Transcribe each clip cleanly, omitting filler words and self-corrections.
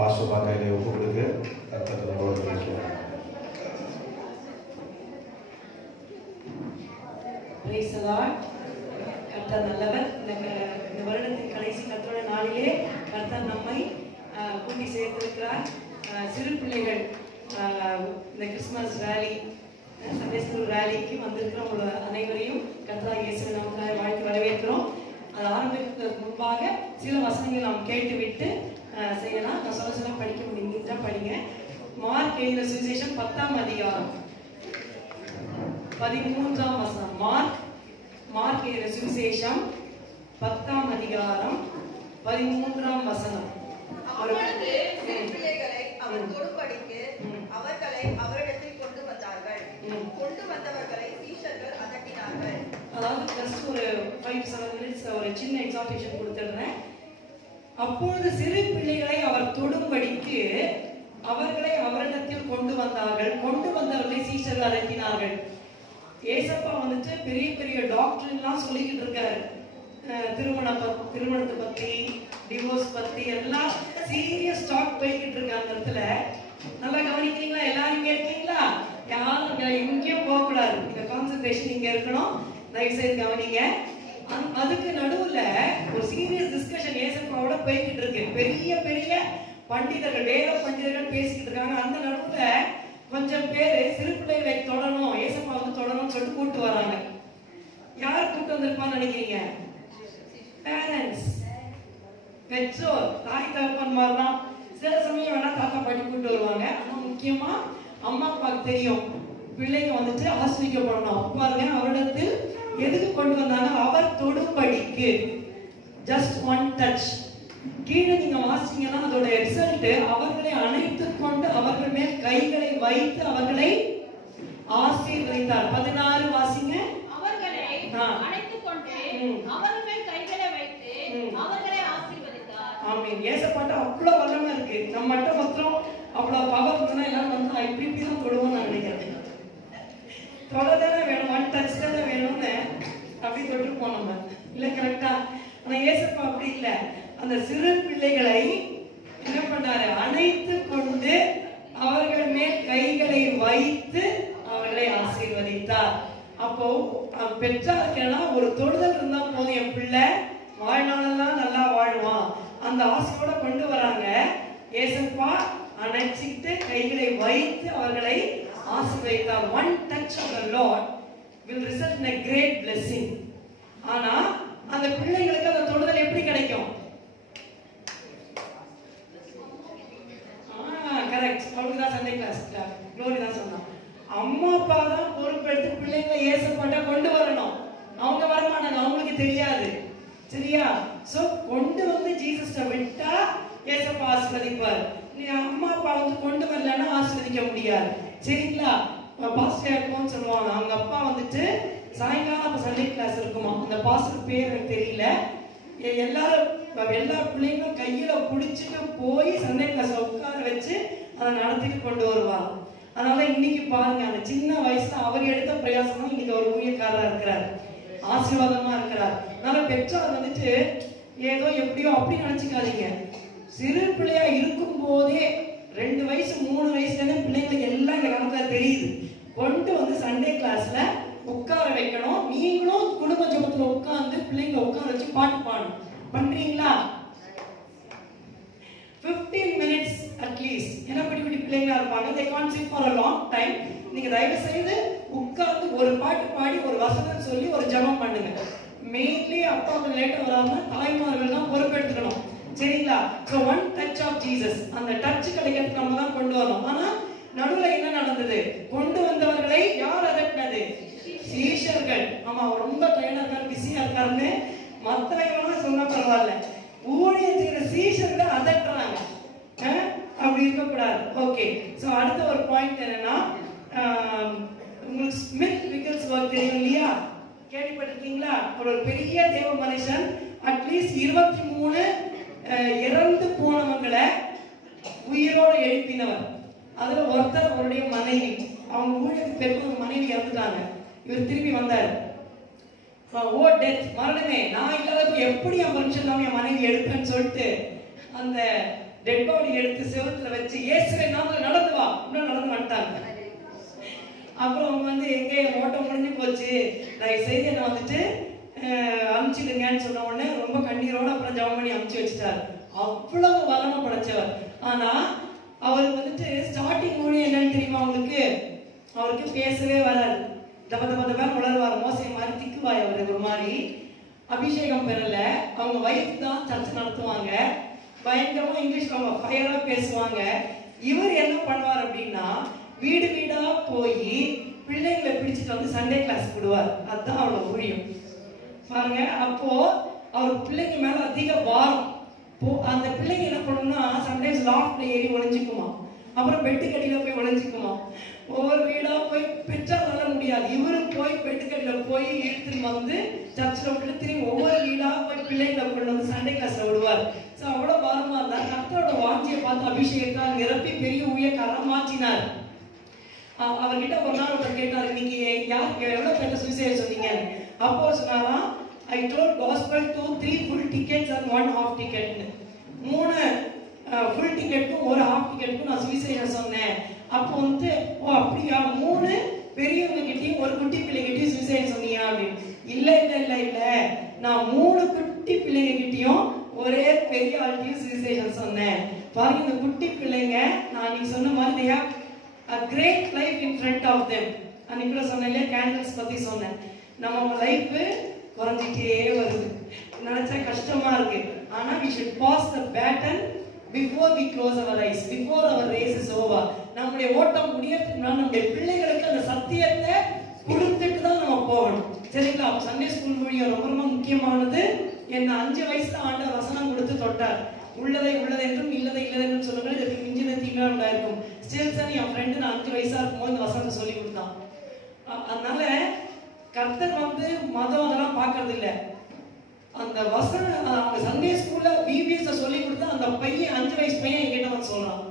பாசமாக இதை ஒப்பு கொடுங்க. கர்த்தர் நம்மளோடு பேசுவார். Praise the Lord. கர்த்தர் நல்லவர். இந்த வருடத்தின் கடைசி கர்த்தருடைய நாளிலே கர்த்தர் நம்மை கூட்டி சேர்த்திருக்கிறார். சிறு பிள்ளைகள் இந்த கிறிஸ்துமஸ் ரேலி, சண்டே ஸ்கூல் ரேலிக்கு வந்திருக்கிற உங்கள் அனைவரையும் கர்த்தர் இயேசுவின் நாமத்தினாலே வாழ்த்து வரவேற்கிறோம். அது ஆரம்பிக்கிறதுக்கு முன்பாக சில வசனங்கள் நாம் கேட்டுவிட்டு செய்யலாம். நான் சொல்ல படிக்க முடியும், நீங்க படிங்க. மார்க் எழுதின சுவிசேஷம் 10ஆம் அதிகாரம் 13ஆம் வசனம். மார்க் எழுதின சுவிசேஷம் 10ஆம் அதிகாரம் 13ஆம் வசனம். அப்பொழுது பிள்ளைகளை அவர் தொடும்படிக்கு அவர்களை அவரிடத்தில் கொண்டு வந்தார்கள். கொண்டு வந்தவர்களை சீஷர்கள் அதட்டினார்கள். அதாவது ஜஸ்ட் ஒரு 5-7 minutes ஒரு சின்ன எக்ஸாம்பிளேஷன் கொடுத்துடுறேன். அப்பொழுது சிறு பிள்ளைகளை அவர் தொடும்படிக்கு அவர்களை அவரிடத்தில் கொண்டு வந்தார்கள். கொண்டு வந்தவர்களை சீஷர்கள் அதட்டினார்கள். ஏசப்பா வந்துட்டு பெரிய பெரிய டாக்டர்லாம் சொல்லிக்கிட்டு இருக்காரு. திருமணத்தை பத்தி, டிவோர்ஸ் பத்தி எல்லாம் சீரியஸ் டாக் போய்கிட்டு இருக்கு. அந்த இடத்துல நல்லா கவனிக்கிறீங்களா? எல்லாரும் இங்க இருக்கீங்களா? யாரும் எங்கேயும் போக கூடாது. இந்த கான்சென்ட்ரேஷன் இங்க இருக்கணும். தயவு செய்து கவனிங்க. அதுக்கு நடுவுல ஒரு சீரியஸ் டிஸ்கஷன் ஏசப்பாவோட போய்கிட்டு இருக்கு. பெரிய பெரிய பண்டிதர்கள், வேத பண்டிதர்கள் பேசிக்கிட்டு இருக்காங்க. அந்த நடுவுல கொஞ்சம் பேரு சிறு பிள்ளைகளை தொடணும், ஏசப்பா வந்து தொடணும்னு சொல்லிட்டு கூட்டு வராங்க. யார் கூட்டு வந்திருப்பான்னு நினைக்கிறீங்க? பேரண்ட்ஸ், பெற்றோர், தாய் தகப்பன்மார் தான். சில சமயம் வேணா தாத்தா பாட்டி கூட்டு வருவாங்க. ஆனா முக்கியமா அம்மா அப்பாவுக்கு தெரியும் பிள்ளைங்க வந்துட்டு ஆசிரியக்கப்படணும். பாருங்க, அவரிடத்தில் எதுக்கு கொண்டு வந்தாங்க? அவர் தொடும்படிக்கு. Just one touch. கீழே நீங்க வாசிங்கன்னா அதோட ரிசல்ட், அவர்களை அணைத்துக் கொண்டு அவர்கள் மேல் கைகளை வைத்து அவர்களை ஆசீர்வதித்தார். 16 வாசிங்க. அவர்களை அணைத்துக் கொண்டு அவர்கள் மேல் கைகளை வைத்து அவர்களை ஆசீர்வதித்தார். ஆமென். ஏசப்பாட்ட அவ்வளவு வல்லமை இருக்கு. நம்ம மட்டும் மாத்திரம் அவ்வளவு பவர் இருந்தா எல்லாரும் வந்து இப்படி தான் தொடுவோம் நான் நினைக்கிறேன். தொடதானே வேணும், ஒன் டச் தானே வேணும்னு அப்படி தொட்டுருப்போம் நம்ம, இல்ல கரெக்டா? ஆனா ஏசப்பா அப்படி இல்ல. அந்த சிறு பிள்ளைகளை என்ன பண்ணாரு? அணைத்து கொண்டு அவர்கள் மேல் கைகளை வைத்து அவர்களை ஆசீர்வதித்தார். அப்போ பெற்றாருக்கெல்லாம் ஒரு தொடுதல் இருந்தா போதும், என் பிள்ளை வாழ்நாளெல்லாம் நல்லா வாழ்வான். அந்த ஆசையோட கொண்டு வராங்க. ஏசப்பா அணைச்சிட்டு கைகளை வைத்து அவர்களை ஆசீர்வதித்தார். One touch of the Lord will result in a great blessing. ஆனா அந்த பிள்ளைகளுக்கு அந்த தொடுதல் எப்படி கிடைக்கும்? கரெக்ட். அவளுக்கு தான் சண்டே கிளாஸ்ல க்ளோரி தான் சொன்னான். அம்மா அப்பா தான் பொறுப்பெடுத்து பிள்ளைங்களை ஏசப்பாட்ட கொண்டு வரணும். அவங்க வரமாட்டாங்க, அவங்களுக்கு தெரியாது. சரியா? சோ கொண்டு வந்து ஜீசஸ்ட விட்டா ஏசப்பா ஆசீர்வதிப்பார். நீ அம்மா அப்பா வந்து கொண்டு வரலன்னா ஆசீர்வதிக்க முடியாது. சரிங்களா? பாஸ்டர் இருக்கும்னு சொல்லுவாங்க. அவங்க அப்பா வந்துட்டு சாயங்காலம் சண்டே கிளாஸ் இருக்குமா. அந்த பாஸ்டர் பேர் எனக்கு தெரியல. எல்லா பிள்ளைங்களும் கையில புடிச்சிட்டு போய் சண்டே கிளாஸ் உட்கார வச்சு அதை நடத்திட்டு கொண்டு வருவாங்க. அதனால இன்னைக்கு பாருங்க, அந்த சின்ன வயசுல அவர் எடுத்த பிரயாசம் இன்னைக்கு ஒரு ஊழியக்காரரா இருக்கிறார், ஆசீர்வாதமா இருக்கிறார். அதனால பெற்றார் வந்துட்டு ஏதோ எப்படியோ அப்படி நினைச்சுக்காதீங்க. சிறு பிள்ளையா இருக்கும் போதே 2 வயசு 3 வயசுல பிள்ளைங்களுக்கு எல்லாம் இந்த காலத்துல தெரியுது. கொண்டு வந்து சண்டே கிளாஸ்ல உட்கார வைக்கணும். நீங்களும் குடும்ப ஜபத்துல உட்கார்ந்து பிள்ளைங்களை உட்கார வச்சு பாட்டு பாடணும். பண்றீங்களா? 15 minutes அட்லீஸ்ட். ஏன்னா குட்டி குட்டி பிள்ளைங்களா இருப்பாங்க, they can't sit for a long time. நீங்க தயவு செய்து உட்கார்ந்து ஒரு பாட்டு பாடி ஒரு வசனம் சொல்லி ஒரு ஜெபம் பண்ணுங்க. மெயின்லி அப்பா கொஞ்சம் லேட்டா வராம தாய்மார்கள் தான் பொறுப்பெடுத்துக்கணும். சரிங்களா? So one touch of Jesus. அந்த டச் கிடைக்கிறதுக்கு நம்ம தான் கொண்டு வரணும். ஆனா நடுவுல என்ன நடந்தது? கொண்டு வந்தவர்களை யார் அதட்டினது? சீஷர்கள். ஆமா, ரொம்ப டயர்டா இருக்காரு, பிஸியா இருக்காருன்னு மத்தவங்க சொன்னா பரவாயில்ல, ஊழியம் செய்யற சீஷர்கள் அதட்டுறாங்க. அப்படி இருக்கக்கூடாது. ஓகே. சோ அடுத்த ஒரு பாயிண்ட் என்னன்னா, உங்களுக்கு ஸ்மித் விக்கில்ஸ்வர்த் தெரியும் இல்லையா? கேள்விப்பட்டிருக்கீங்களா? ஒரு பெரிய தேவ மனுஷன். அட்லீஸ்ட் 23 இறந்து போனவங்களை உயிரோட எழுப்பினவர். அதுல ஒருத்தர் அவருடைய மனைவி. அவங்க ஊழியத்துக்கு பெருமாள் மனைவி இறந்துட்டாங்க. இவர் திரும்பி வந்தார். ஓ டெத், மரணமே, நான் இல்லாதப்ப எப்படி என் பர்மிஷன் இல்லாம என் மனைவி எடுப்பேன்னு சொல்லிட்டு அந்த டெட் பாடி எடுத்து செவுத்துல வச்சு இயேசுவின் நாமத்துல நடந்து வா, இன்னும் நடந்து வந்துட்டாங்க. அப்புறம் அவங்க வந்து எங்க ஓட்டம் முடிஞ்சு போச்சு, நான் செய்தி என்ன வந்துட்டு அனுப்பிச்சிடுங்கன்னு சொன்ன உடனே ரொம்ப கண்ணீரோட அப்புறம் ஜெபம் பண்ணி அனுப்பிச்சு வச்சுட்டாரு. அவ்வளவு வல்லமை படைச்சவர். ஆனா அவருக்கு வந்துட்டு ஸ்டார்டிங் மொழி என்னன்னு தெரியுமா அவங்களுக்கு? அவருக்கு பேசவே வராது, தப்ப தப்ப தப்ப உளருவார், மோசை மாதிரி திக்குவாய் அவருக்கு ஒரு மாதிரி. அபிஷேகம் பெறல. அவங்க வைஃப் தான் சர்ச்சை நடத்துவாங்க, பயங்கரமா இங்கிலீஷ் அவங்க ஃபயரா பேசுவாங்க. இவர் என்ன பண்ணுவார் அப்படின்னா வீடு வீடா போய் பிள்ளைங்களை பிடிச்சிட்டு வந்து சண்டே கிளாஸ் விடுவார். அதுதான் அவரோட ஊழியம் பாருங்க. அப்போ அவர் பிள்ளைங்க மேல அதிக பாரம். அந்த பிள்ளைங்க என்ன பண்ணணும்னா சம்டைம்ஸ் லாஃப்ட்ல ஏறி ஒளிஞ்சுக்குமா, அப்புறம் பெட்டுக்கடியில போய் ஒளிஞ்சுக்குமா. ஒவ்வொரு வீடா போய் பெற்றா வர முடியாது, இவரு போய் பெட்டுக்கடியில போய் இழுத்துட்டு வந்து சர்ச்சில் விட்டு திரும்பி ஒவ்வொரு வீடா போய் பிள்ளைங்களை கொண்டு வந்து சண்டே கிளாஸ்ல விடுவார். ஸோ அவ்வளவு பாரமா இருந்தா கர்த்தரோட வாஞ்சியை பார்த்து அபிஷேகத்தால் நிரப்பி பெரிய ஊழியக்காரரா மாற்றினார். அவர்கிட்ட ஒரு நாள் ஒருத்தர் கேட்டார், இன்னைக்கு யாருக்கு எவ்வளவு பேர்ட்ட சுவிசேஷம் சொன்னீங்க? அப்போ சொன்னாராம், I told gospel to 3 full tickets and 1 half ticket. 3 full ticketக்கும் 1 half ticketக்கும் நான் சுவிசேஷம் சொன்னேன். அப்போ வந்து ஓ அப்படியா, 3 பெரியவங்க கிட்டயும் 1 குட்டி பிள்ளைகிட்டயும் சுவிசேஷம் சொன்னியா அப்படின்னு. இல்ல இல்ல இல்ல இல்ல, நான் 3 குட்டி பிள்ளைங்க கிட்டயும் ஒரே பெரிய ஆள்கிட்டயும் சுவிசேஷம் சொன்னேன். பாருங்க இந்த குட்டி பிள்ளைங்க நான் நீ சொன்ன மாதிரி a great life in front of them. அன்னைக்கு கூட சொன்னேன் கேண்டில்ஸ் பத்தி சொன்னேன். நம்ம லைஃப் குறைஞ்சிட்டே வருது, நினைச்சா கஷ்டமா இருக்கு. ஆனா we should pass the baton before we close our eyes, before our race is over. நம்முடைய ஓட்டம் முடியறதுக்கு நம்முடைய பிள்ளைகளுக்கு அந்த சத்தியத்தை கொடுத்துட்டு தான் நம்ம போகணும். சரிங்களா? சண்டே ஸ்கூல் மொழியும் ரொம்ப ரொம்ப முக்கியமானது. என்ன 5 வயசுல ஆண்டவர் வசனம் கொடுத்து தொட்டார். உள்ளதை உள்ளது என்றும் இல்லதை இல்லது என்றும் சொல்லுங்கள், இதுக்கு மிஞ்சின தீமை உண்டாயிருக்கும். ஸ்டில்சன் என் ஃப்ரெண்டு நான் 5 வயசா இருக்கும்போது இந்த வசனத்தை சொல்லி கொடுத்தான். அதனால கர்த்தர் வந்து மதம் அதெல்லாம் பார்க்கறது இல்லை. அந்த வசனம் அவங்க சண்டே ஸ்கூல்ல பிபிஎஸ் சொல்லி கொடுத்தா அந்த பையன் 5 வயசு பையன் என்கிட்ட வந்து சொல்றான்.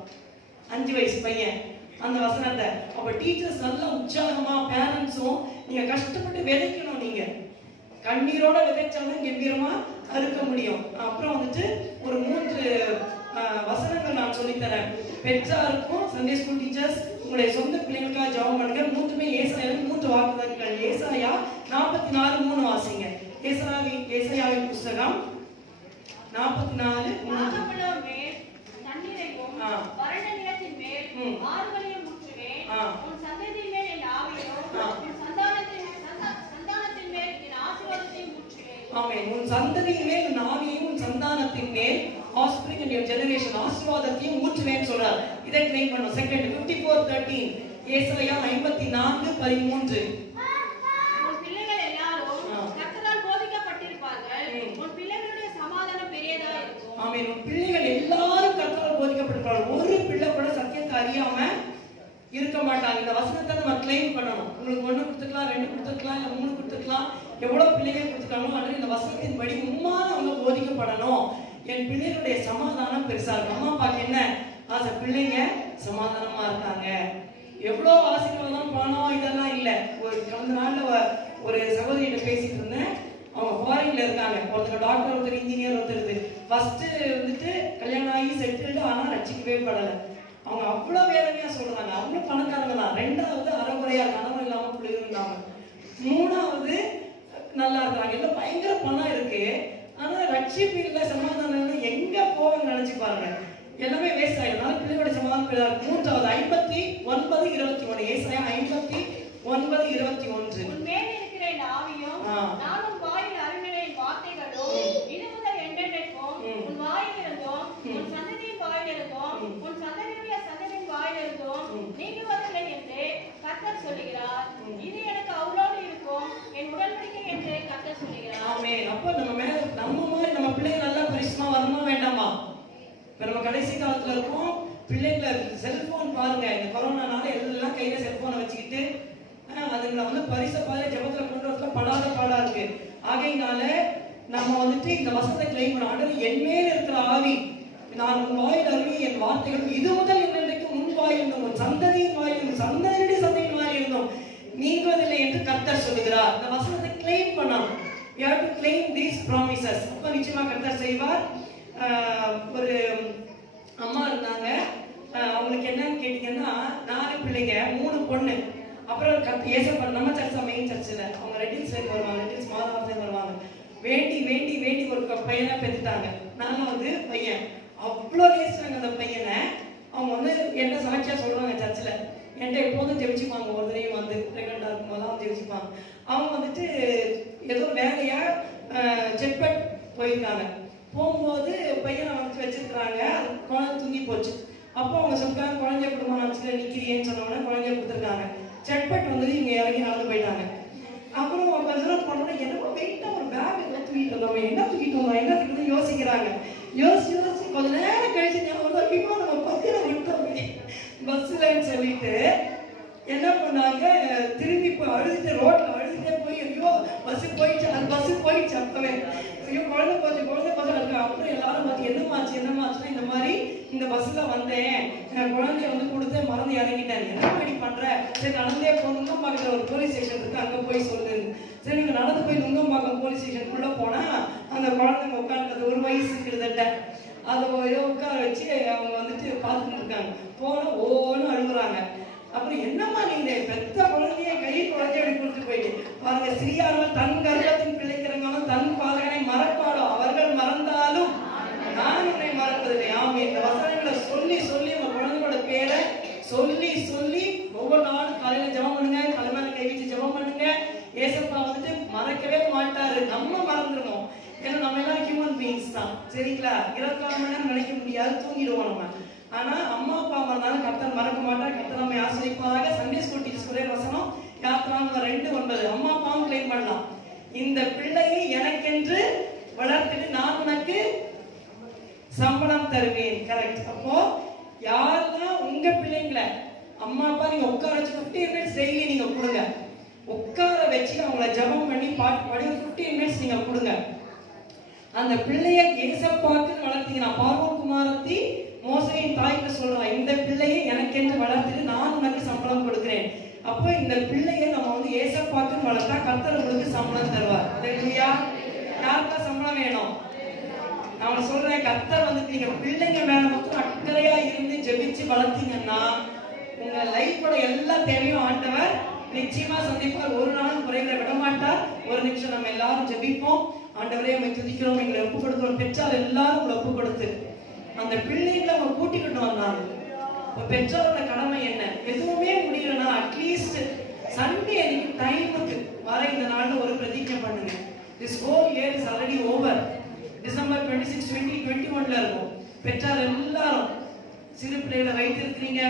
5 வயசு பையன் அந்த வசனத்தை. அப்ப டீச்சர்ஸ் நல்லா உற்சாகமா, பேரண்ட்ஸும் நீங்க கஷ்டப்பட்டு விதைக்கணும். நீங்க கண்ணீரோட விதைச்சாலும் கம்பீரமா அறுக்க முடியும். அப்புறம் வந்துட்டு ஒரு 3 வசனங்கள் நான் சொல்லித்தரேன். பெற்றாருக்கும் சண்டே ஸ்கூல் டீச்சர்ஸ் உங்களுடைய சொந்த பிள்ளைங்களுக்காக ஜெபம் பண்ணுங்க. 3மே ஏசாயால 3 வாக்குதத்தங்கள். ஏசாயா 44:3 வாசிங்க. ஏசாயாவின் புத்தகம் 44:3. தண்ணீரையும் வறண்ட நிலத்தின் மேல் ஆறுகளையும் ஊற்றுவேன். உன் சந்ததியின் மேல் என் ஆவியையும் உன் சந்தானத்தின் மேல் என் ஆசீர்வாதத்தையும் ஊற்றுவேன். ஆமென். உன் சந்ததியின் மேல் என் ஆவியையும் உன் சந்தானத்தின் மேல் offspring in your generation ஆசீர்வாதத்தையும் ஊற்றுவேன் சொல்றார். இதை க்ளைம் பண்ணோம். செகண்ட் 54:13 ஏசாயா 54:13. உன் பிள்ளைகள் எல்லாரும் கர்த்தரால் போதிக்கப்பட்டிருப்பார்கள். உன் பிள்ளைகளுடைய சமாதானம் பெரியதா இருக்கும். ஆமென். உன் பிள்ளைகள் எல்லாரும் கர்த்தரால் போதிக்கப்பட்டிருப்பார்கள். ஒரு பிள்ளை கூட சத்தியத்தை அறியாம இருக்க மாட்டாங்க. இந்த வசனத்தை நம்ம க்ளைம் பண்ணணும். உங்களுக்கு 1 கொடுத்துக்கலாம், 2 கொடுத்துக்கலாம், இல்ல 3 கொடுத்துக்கலாம். எவ்வளவு பிள்ளைங்க கொடுத்துட்டாலும் ஆனால் இந்த வசனத்தின் படி உண்மையான அவங்க போதிக்கப்படணும். என் பிள்ளைகளுடைய சமாதானம் பெருசா இருக்கும். அம்மா அப்பாக்கு என்ன ஆசை? பிள்ளைங்க சமாதானமா இருக்காங்க. எவ்வளோ ஆசீர்வாதம், பணம் இதெல்லாம் இல்லை. ஒரு கடந்த நாள்ல ஒரு சகோதரியிட்ட பேசிட்டு இருந்தேன். அவங்க ஃபாரின்ல இருக்காங்க. ஒருத்தர் டாக்டர், ஒருத்தர் இன்ஜினியர், ஒருத்தர் ஃபர்ஸ்ட் வந்துட்டு கல்யாணம் ஆகி செட்டில்டு, ஆனா ரட்சிக்கவே படலை. அவங்க அவ்வளவு வேதனையா சொல்றாங்க. அவ்வளவு பணக்காரங்க தான். 2வது அறகுறையா, கணவன் இல்லாம பிள்ளைகள் இல்லாம. 3வது நல்லா இருக்காங்க. எல்லாம் பயங்கர பணம் இருக்கு, ஆனா ரட்சிப்பு இல்ல, சமாதானம் எங்க போவாங்க நினைச்சு பாருங்க. எல்லாமே வேஸ்ட் ஆயிடும். பிள்ளையோட சமாதானம் பெறாது. 3வது 59:21 ஏசாயா 59:21. உன் மேல் இருக்கிற இந்த ஆவியும் நானும் வாயில் அருமையின் வார்த்தைகளும் இது முதல் என்றென்றைக்கும் உன் வாயிலிருந்தும் உன் சந்ததியின் வாயிலிருந்தும் உன் சந்ததியுடைய சந்ததியின் வாயிலிருந்தும் நீங்குவதில்லை என்று கர்த்தர் சொல்லுகிறார். இது எனக்கு அவளோடு இருக்கும் என் உடன்படிக்கை என்று கர்த்தர் சொல்லுகிறார். ஆமென். அப்ப நம்ம மேல நம்ம மாதிரி நம்ம பிள்ளைங்க நல்லா பரிசுமா வரணுமா வேண்டாமா? இப்ப நம்ம கடைசி காலத்துல இருக்கோம். பிள்ளைங்களை செல்போன் பாருங்க. இந்த கொரோனானால எல்லாம் கையில செல்போனை வச்சுக்கிட்டு அதுங்களை வந்து பரிச பாரு ஜபத்துல கொண்டு வரல படாத பாடா இருக்கு. ஆகையினால நம்ம வந்துட்டு இந்த வசனத்தை கிளைம் பண்ண ஆண்டவர் என் மேல இருக்கிற ஆவி, நான் உன் வாயில் அருவி என் வார்த்தைகள் இது முதல் என்னைக்கு முன் வாயில் இருந்தோம், உன் சந்ததியின் வாயில் இருந்தோம், சந்ததியுடைய சந்ததியின் வாயில் இருந்தோம், நீங்குவதில்லை என்று கர்த்தர் சொல்லுகிறார். இந்த வசனத்தை கிளைம் பண்ணணும். You have to claim these promises. அப்ப நிச்சயமா கர்த்தர் செய்வார். ஒரு அம்மா இருந்தாங்க. அவங்களுக்கு என்னன்னு கேட்டீங்கன்னா 4 பிள்ளைங்க, 3 பொண்ணு. அப்புறம் ஏசப்பா நம்ம சர்ச்சா மெயின் சர்ச்சில் அவங்க ரெட்டில்ஸ்லேருந்து வருவாங்க, ரெட்டில்ஸ் மாதாவதுலேருந்து வருவாங்க. வேண்டி வேண்டி வேண்டி ஒரு பையனை பெற்றுட்டாங்க. 4வது பையன். அவ்வளோ நேசிச்சாங்க அந்த பையனை. அவங்க வந்து என்ன சாட்சியா சொல்றாங்க சர்ச்சில், என்கிட்ட எப்போதும் ஜெபிச்சுப்பாங்க. ஒரு தடவையும் வந்து ப்ரெக்னெண்டாக இருக்கும்போதெல்லாம் ஜெபிச்சுப்பாங்க. அவங்க வந்துட்டு ஏதோ வேலையா செக்பட் போயிருக்காங்க. போகும்போது பையனை வந்து வச்சிருக்கிறாங்க. குழந்தை தூங்கி போச்சு. அப்போ அவங்க சொல்லிட்டாங்க, குழந்தைய குடும்பம் ஆச்சுல நிற்கிறேன்னு சொன்னவொடனே குழந்தைய கொடுத்துருக்காங்க. செக்பட் வந்து இங்கே இறங்கி நடந்து போயிட்டாங்க. அப்புறம் கொஞ்ச நேரம் போனோன்னா என்னமோ வெயிட்டாக ஒரு பேக் ஏதோ தூக்கிட்டு வந்தோம், என்ன தூக்கிட்டு வந்தோம் என்ன தூக்கிட்டு யோசிக்கிறாங்க. யோசிச்சு கொஞ்ச நேரம் கழிச்சு நம்ம பத்திர விட்டோம் பஸ்ஸில்ன்னு சொல்லிட்டு என்ன பண்ணாங்க, திரும்பி இப்போ அழுதுட்டு ரோட்ல அழுதுட்டே போய் ஐயோ பஸ்ஸு போயிடுச்சு, அது பஸ்ஸு போயிடுச்சு. அப்பவே ஐயோ குழந்தை போச்சு இருக்கு. அப்புறம் எல்லாரும் பார்த்து என்னமாச்சுன்னா இந்த மாதிரி இந்த பஸ்ல வந்தேன், குழந்தைய வந்து கொடுத்து மறந்து இறங்கிட்டேன். என்ன படி பண்ற? சரி நடந்தே போ, நுங்கம்பாக்கத்துல ஒரு போலீஸ் ஸ்டேஷன் இருக்கு, அங்க போய் சொல்லு. சரி நீங்க நடந்து போய் நுங்கம்பாக்கம் போலீஸ் ஸ்டேஷனுக்குள்ள போனா அந்த குழந்தைங்க உட்காந்து 1 வயசு கிட்டத்தட்ட அதை உட்கார வச்சு அவங்க வந்துட்டு பார்த்துட்டு இருக்காங்க. போன ஓன்னு அழுகுறாங்க. அப்புறம் என்னம்மா நீங்க பெத்த குழந்தைய கையில் குழந்தைய அப்படி கொடுத்து போயிட்டு பாருங்க, சிறியார்கள் தன் கர்ப்பத்தின் பிள்ளைக்கிறவங்களும் தன் பாலகனை மறப்பாடோ, அவர்கள் மறந்தாலும் நான் உன்னை மறப்பதில்லை. ஆமா, இந்த வசனங்களை சொல்லி சொல்லி உங்க குழந்தையோட பேரை சொல்லி சொல்லி ஒவ்வொரு நாளும் காலையில ஜெபம் பண்ணுங்க, தலைமையில கை வச்சு ஜெபம் பண்ணுங்க. ஏசப்பா வந்துட்டு மறக்கவே மாட்டாரு. நம்ம மறந்துடுவோம், ஏன்னா நம்ம எல்லாம் ஹியூமன் பீயிங்ஸ் தான், சரிங்களா? 24 மணி நேரம் நினைக்க முடியாது, தூங்கிடுவோம் நம்ம. ஆனா அம்மா அப்பா மறந்தாலும் கர்த்தர் மறக்க மாட்டார். கர்த்தர் நம்மை ஆசீர்வதிப்பாராக. சண்டே ஸ்கூல் டீச்சர்ஸ் ஒரே வசனம் யாத்திராகமம் 2:9. அம்மா அப்பாவும் கிளைம் பண்ணலாம். இந்த பிள்ளையை எனக்கென்று வளர்த்துட்டு நான் உனக்கு சம்பளம் தருவேன். கரெக்ட். அப்போ யாரெல்லாம் உங்க பிள்ளைங்களை அம்மா அப்பா நீங்க உட்கார வச்சு 15 மினிட்ஸ் டெய்லி நீங்க கொடுங்க. உட்கார வச்சு அவங்கள ஜெபம் பண்ணி பாட்டு பாடி 15 மினிட்ஸ் நீங்க கொடுங்க. அந்த பிள்ளைய ஏசப்பாக்குன்னு வளர்த்தீங்கன்னா, பார்வோன் குமாரத்தி மோசையின் தாய்க்கு சொல்றா, இந்த பிள்ளையை எனக்கென்று வளர்த்துட்டு நான் உனக்கு சம்பளம் கொடுக்கிறேன். அப்போ இந்த பிள்ளைய நம்ம வந்து ஏசப்பாக்குன்னு வளர்த்தா கர்த்தர் உங்களுக்கு சம்பளம் தருவார். இல்லையா? யாருக்கா சம்பளம் வேணும்? நான் சொல்றேன், கர்த்தர் வந்துட்டு நீங்க பிள்ளைங்க மேல மட்டும் அக்கறையா இருந்து ஜெபிச்சு வளர்த்தீங்கன்னா உங்க லைஃபோட எல்லா தேவையும் ஆண்டவர் நிச்சயமா சந்திப்பார். ஒரு நாளும் குறைகளை விட மாட்டார். ஒரு நிமிஷம் நம்ம எல்லாரும் ஜெபிப்போம். ஆண்டவரே உம்மை துதிக்கிறோம், எங்களை ஒப்பு கொடுக்கிறோம். பெற்றார் எல்லாரும் உங்களை ஒப்பு கொடுத்து அந்த பிள்ளைகளை அவங்க கூட்டிக்கிட்டு வந்தாங்க. பெற்றோரோட கடமை என்ன? எதுவுமே முடியலன்னா அட்லீஸ்ட் சண்டே அன்னைக்கு டைமுக்கு வர இந்த நாள்ல ஒரு பிரதிஜை பண்ணுங்க. This whole year is already over. December 26, 2021ல இருக்கும். பெற்றார் எல்லாரும் சிறு பிள்ளைகளை வைத்திருக்கிறீங்க,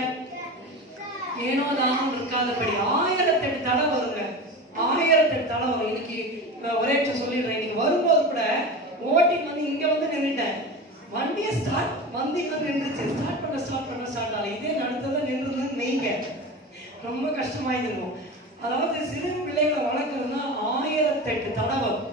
ஏனோ தானும் இருக்காதபடி 1008 தடை வருங்க. 1008 தடை வரும். இன்னைக்கு ஒரே சொல்லிடுறேன், இன்னைக்கு வரும்போது கூட ஓட்டிங் வந்து இங்க வந்து நின்றுட்டேன். வண்டியை ஸ்டார்ட் வந்து இங்க நின்றுச்சு. ஸ்டார்ட் பண்ண இதே நடத்ததான் நின்றுதுன்னு நீங்க ரொம்ப கஷ்டமாயிருக்கும். அதாவது சிறு பிள்ளைகளை வளர்க்கறதுனா 1008 தடை வரும்.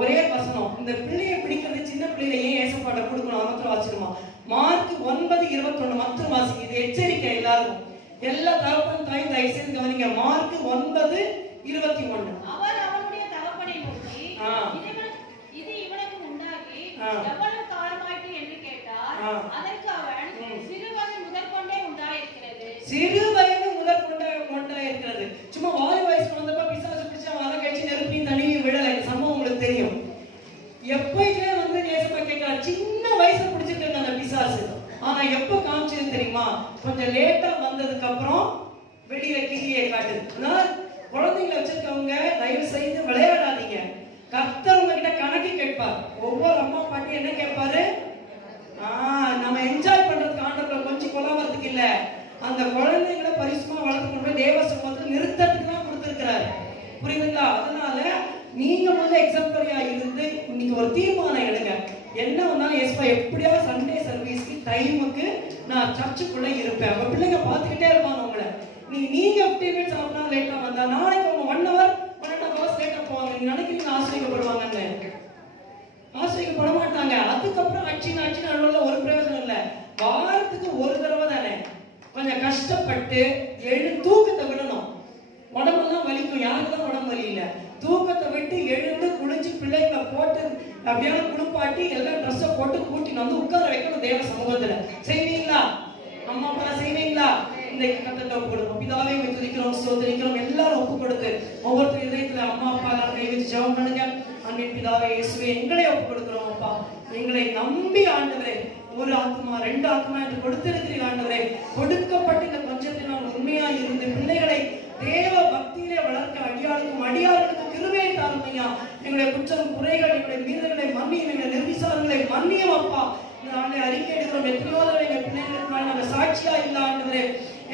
ஒரே வசனம். இந்த பிள்ளையை பிடிக்கிறது சின்ன பிள்ளையில ஏன் ஏசப்பாட்ட கொடுக்கணும்? மற்ற வாசிடுமா மார்க் 9:21 மற்ற வாசிங்க. இது எச்சரிக்கை எல்லாருக்கும். எல்லா தகப்பன் தாய் தயவு செய்து கவனிங்க. மார்க் 9:21. அவர் அவனுடைய தகப்பனை நோக்கி, இது இவனுக்கு உண்டாகி எவ்வளவு காலமாயிற்று என்று கேட்டார். அதற்கு அவன், சிறுவயது முதற்கொண்டே உண்டாயிருக்கிறது. சிறுவயது முதற்கொண்டே உண்டாயிருக்கிறது. சும்மா வாலி வயசு வந்தப்ப பிசாசு பிடிச்சா வர கழிச்சு நெருப்பி தண்ணியும் விடலை. சம்பவம் உங்களுக்கு தெரியும். எப்பயுமே வந்து ஏசப்பா கேட்கிறார், சின்ன வயசுல பிடிச்சிருக்காங்க அந்த பிசாசு. ஆனா எப்ப காமிச்சது தெரியுமா? கொஞ்சம் லேட்டா வந்ததுக்கு அப்புறம் வெளியில கிளியை காட்டுது. அதனால குழந்தைங்களை வச்சிருக்கவங்க தயவு செய்து விளையாடாதீங்க. கர்த்தர் உங்ககிட்ட கணக்கு கேட்பார். ஒவ்வொரு அம்மா பாட்டி என்ன கேட்பாரு? நம்ம என்ஜாய் பண்றதுக்கு ஆண்டவர்களை கொஞ்சம் கொலாவறதுக்கு இல்ல, அந்த குழந்தைங்களை பரிசுமா வளர்த்து கொண்டு போய் தேவ சமூகத்தில் நிறுத்தத்துக்கு தான் கொடுத்திருக்கிறாரு. புரியுதுங்களா? அதனால நீங்க வந்து எக்ஸாம்பிளரியா இருந்து இன்னைக்கு ஒரு தீர்மானம் எடுங்க. என்ன வந்தாலும் ஏசப்பா எப்படியாவது சண்டே சர்வீஸ்க்கு டைமுக்கு நான் சர்ச்சுக்குள்ள இருப்பேன். உங்க பிள்ளைங்க பார்த்துக்கிட்டே இருப்பாங்க உங்களை. நீங்க 15 மினிட்ஸ் ஆஃப்னா லேட்டா வந்தா நாளைக்கு அவங்க 1 hour 1.5 hours லேட்டா போவாங்க. நீங்க நினைக்கிறீங்க ஆசிரியப்படுவாங்கன்னு? ஆசிரியப்பட மாட்டாங்க. அதுக்கப்புறம் அச்சின் அழுவல ஒரு பிரயோஜனம் இல்லை. வாரத்துக்கு ஒரு தடவை தானே கொஞ்சம் கஷ்டப்பட்டு தூக்கத்தை விடணும். உடம்பெல்லாம் வலிக்கும். யாருக்குதான் உடம்பு வலி இல்லை? தூக்கத்தை விட்டு எழுந்து குளிச்சு பிள்ளைகளை போட்டு அப்படியே குளிப்பாட்டி எல்லாம் ட்ரெஸ்ஸை போட்டு கூட்டிட்டு வந்து உட்கார வைக்கணும் தேவ சமூகத்துல. செய்வீங்களா? அம்மா அப்பா செய்வீங்களா? இந்த கட்டத்தை ஒப்பு கொடுப்போம். பிதாவே துதிக்கிறோம், ஸ்தோத்திரிக்கிறோம். எல்லாரும் ஒப்பு கொடுத்து ஒவ்வொருத்தர் இதயத்துல அம்மா அப்பா கை வச்சு ஜெபம் பண்ணுங்க. அன்பின் பிதாவே இயேசுவே, எங்களை ஒப்பு கொடுக்கிறோம் அப்பா. எங்களை நம்பி ஆண்டவரே, ஒரு ஆத்மா 2 ஆத்மா என்று கொடுத்திருக்கிறீர்கள் ஆண்டவரே. கொடுக்கப்பட்ட இந்த கொஞ்சத்தில் நாங்கள் உண்மையாக இருந்து பிள்ளைகளை தேவ பக்தியிலே வளர்க்க அடியாளுக்கும் அடியாளுக்கும் கிருபையை தாரும் ஐயா. எங்களுடைய குற்றம் குறைகள், எங்களுடைய மீறல்களை மன்னியும், எங்களுடைய நிர்விசாரங்களை மன்னியும் அப்பா. இந்த நாளை அறிக்கை எடுக்கிறோம். எத்தனையோ தடவை எங்கள் பிள்ளைகளுக்கு நாங்கள் சாட்சியா இல்ல ஆண்டவரே.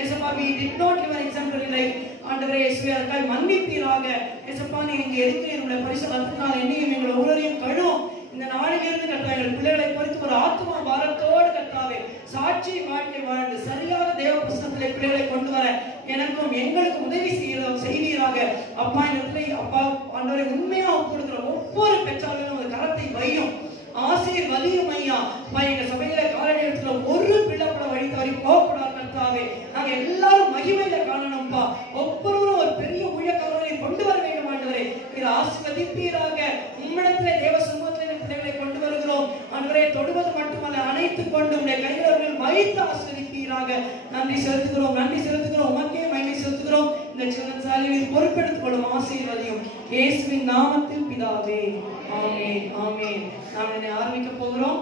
ஏசப்பா, we did not live an exemplary life. ஆண்டவரே இயேசுவே, அதற்காக மன்னிப்பீராக. ஏசப்பா, நீ இங்கே இருக்கிற உங்களுடைய பரிசு ரத்தத்தினால் என்னையும் எங்களை ஒவ்வொருவரையும் கழுவும். இந்த நாளிலிருந்து கர்த்தாவே, எங்கள் பிள்ளைகளை குறித்து ஒரு ஆத்மா பாரத்தோடு கர்த்தாவே சாட்சி வாழ்க்கை வாழ்ந்து சரியாக தேவ பிரசனத்திலே பிள்ளைகளை கொண்டு வர எனக்கும் எங்களுக்கும் உதவி செய்வீராக. அப்பா, இந்த இடத்துல அப்பா ஆண்டவரை உண்மையா கொடுக்கிற ஒவ்வொரு பெற்றாலும் ஒரு கரத்தை வையும், ஆசீர்வதியும் ஐயா. எங்க சபையில காலநிலத்துல ஒரு பிள்ளை கூட வழி தவறி போகக்கூடாது கர்த்தாவே. நாங்க எல்லாரும் மகிமையில காணணும்பா. ஒவ்வொருவரும் ஒரு பெரிய ஊழியக்காரரை கொண்டு வர வேண்டும் ஆண்டவரே. இதை ஆசீர்வதிப்பீராக. உம்மிடத்திலே தேவ சமூகத்திலே பிள்ளைகளை கொண்டு வருகிறோம் ஆண்டவரே. தொடுவது மட்டுமல்ல, அணைத்துக் கொண்டு உடைய கைகளர்கள் வைத்து ஆசீர்வதிப்பீராக. நன்றி செலுத்துகிறோம், நன்றி செலுத்துகிறோம். உமக்கே மகிமை செலுத்துகிறோம். இந்த சின்ன சாலையில் பொறுப்பெடுத்துக் கொள்ளும், ஆசீர்வதியும் இயேசுவின் நாமத்தில் பிதாவே. ஆமென், ஆமென். நாம் இதை ஆரம்பிக்க போகிறோம்.